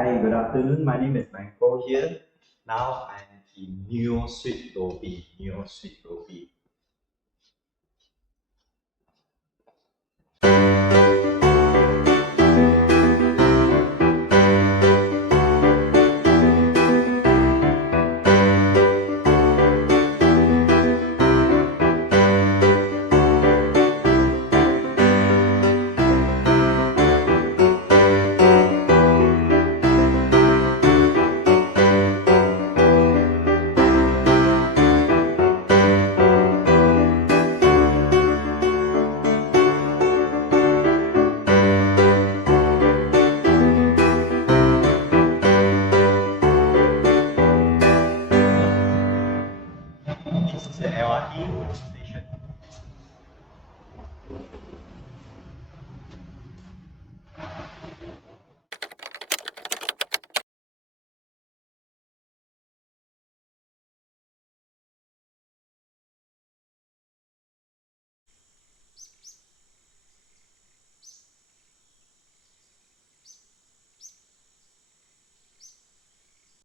Hi, good afternoon. My name is Michael here. Now I'm in Neu Suite lobby.